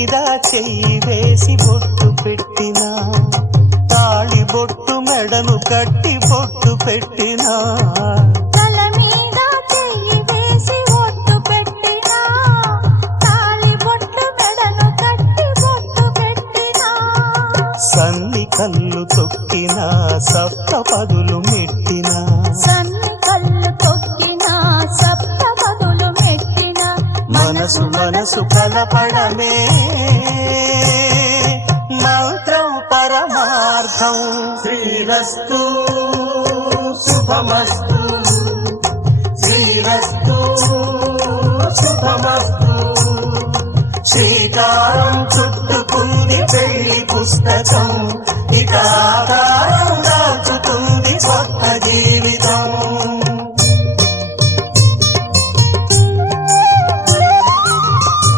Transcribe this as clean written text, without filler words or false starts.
మీద చెయ్యి వేసి బొట్టు పెట్టినా, తాళి బొట్టు మెడను కట్టి బొట్టు పెట్టినా, తల మీద చెయ్యి వేసి బొట్టు పెట్టినా, తాళి బొట్టు మెడను కట్టి బొట్టు పెట్టినా, సన్ని కళ్ళు తొక్కినా సప్త పదులు మెట్టినా, సన్ని కళ్ళు తొక్కినా సప్త పదులు మెట్టినా, మనసు మనసు కలపడమే మంత్రం పరమార్థం. శ్రీరస్తు శుభమస్తు, శ్రీరస్తు శుభమస్తు. శ్రీకారం చుట్టుకుంది పెళ్లి పుస్తకం, ఇక ఆకారం దాచుతుంది స్వర్గం.